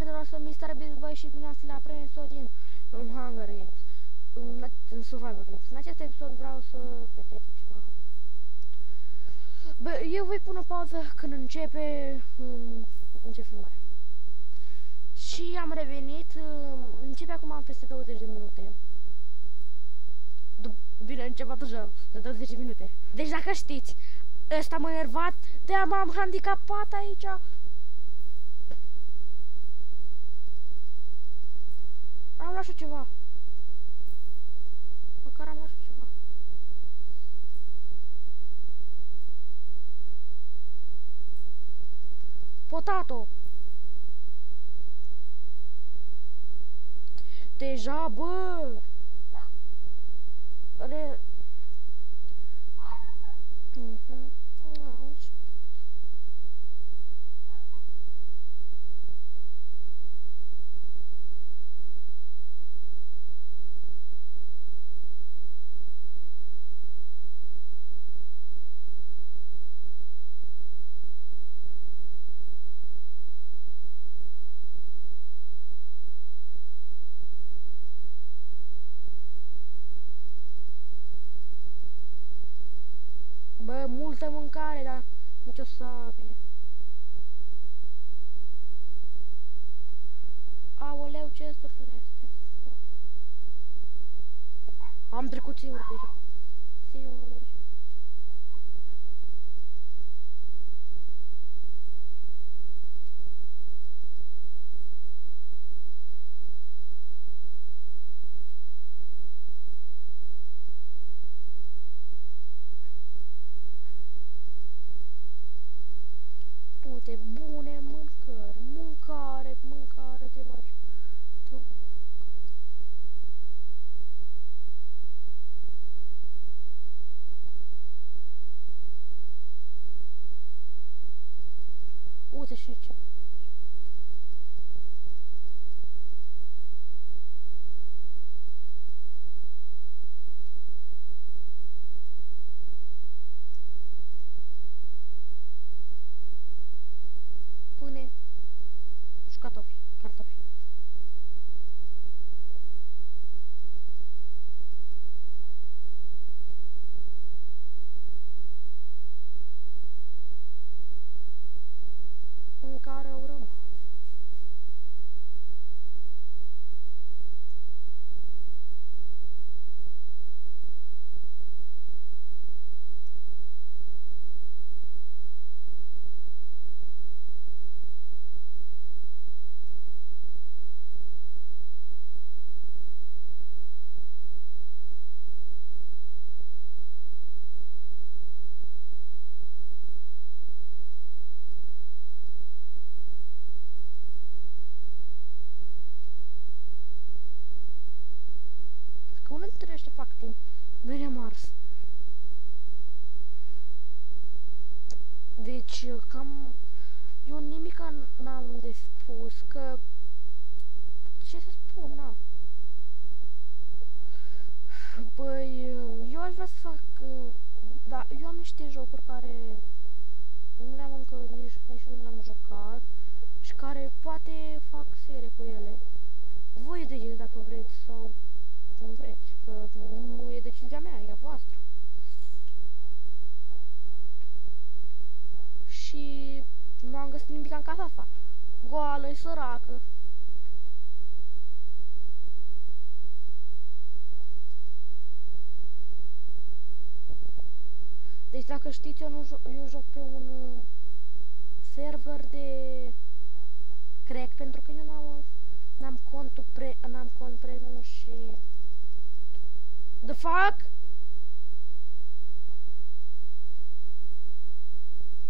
Salutare de la Mr. Beast, băi, și bine ați la primul episod din Hunger Games, în Survival Games. În acest episod vreau să vedeți ceva. Bă, eu voi pune o pauză când începe filmarea. Și am revenit, începe acum peste 20 de minute. Bine, începe deja de 20 de minute. Deci dacă știți, ăsta m-a enervat, de-aia m-am handicapat aici. Am luat și ceva. Măcar am luat și ceva. Potato. Deja, bă. Bă, multă mâncare, dar nicio sabie. Aoleu, ce sturile astea? Am trecut singur pe aici. Singur pe aici. Uite, bune mâncări, mâncare de bagi. Uite și ce. Pâine și cartofi. Mâncare au rămas. Că unul dintre ăștia fac timp. Nu ne-am ars. Deci, cam... Eu nimica n-am de spus, că... Ce să spun, na? Băi, eu aș vrea să fac... Da, eu am niște jocuri care... Nu le-am încă, nici nu le-am jucat. Și care poate fac serie cu ele. Voi decideți dacă vreți sau... Nu vreți, că nu e decizia mea, e a voastră. Și nu am găsit nimic în casa asta. Goală-i, săracă. Deci dacă știți, eu joc pe un server de crack, pentru că eu n-am cont premium și... The fuck?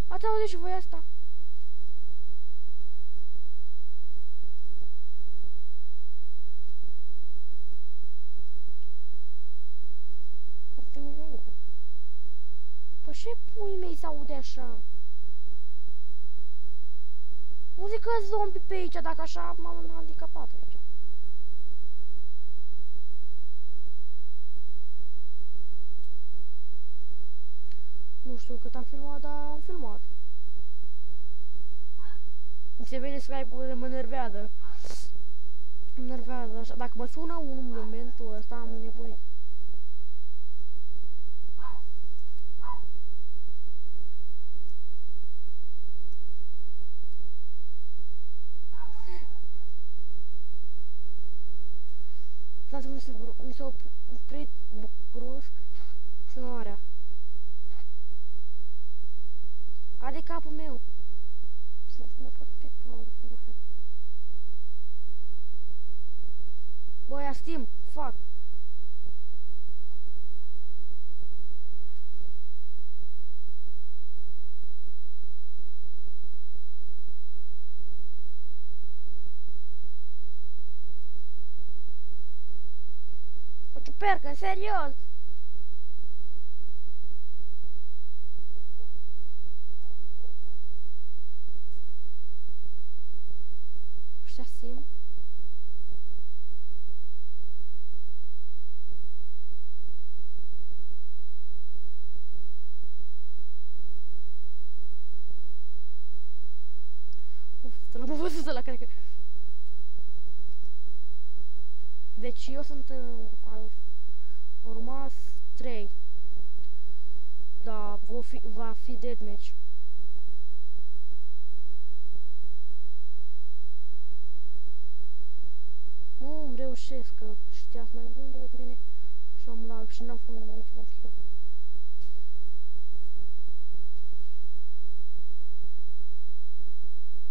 Ați auzit și voi asta? Păi ce pui mei se aude așa? Muzică zombie pe aici, dacă așa m-am handicapat aici. Nu știu cât am filmat, dar am filmat. Mi se vede Skype-ul, mă nervează. Mă nervează așa. Dacă mă sună un momentul ăsta, am nebunit. Stați, mi s-a oprit brusc filmarea. Ade capul meu. Nu pot să pic pauză filmarea. Bă, ia Steam, fuck. O ciupercă, serios. Ăștia Steam. L-am văzut ăla, cred că... Deci eu sunt al urmas 3. Da, va fi deathmatch. Nu îmi reușesc, că știați mai bun decât mine și am lag și n-am făcut niciun kill.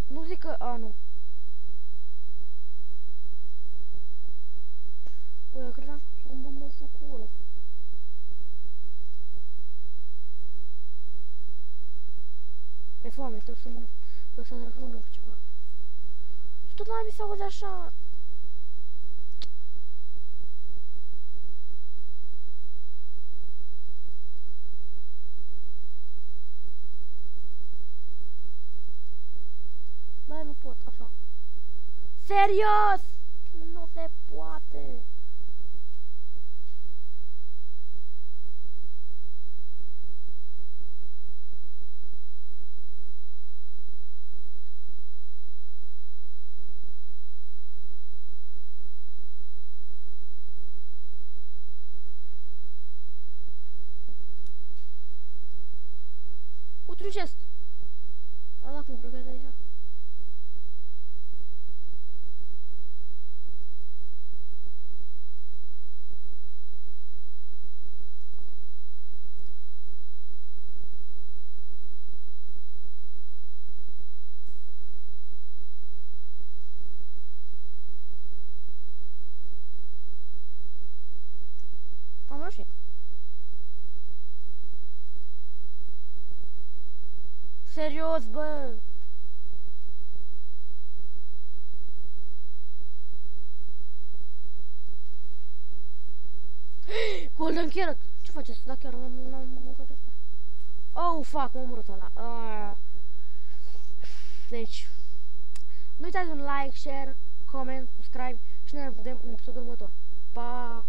Nu zic că... A, nu. Băi, eu credeam că îmi mă făcut ăla. Mi-e foame, trebuie să mănânc. Trebuie să mănânc ceva. Tot la mi se aude așa... Băi, nu pot, așa. Serios! Nu se poate! Uite un gest! A, da, cum plecă de aici. Am reușit. Serios, bă! Golden Carrot! Ce faceți? Da, chiar n-am contestat. Oh, fuck, m-am omorât ăla. Deci, nu uitați un like, share, comment, subscribe și ne vedem în episodul următor. Pa!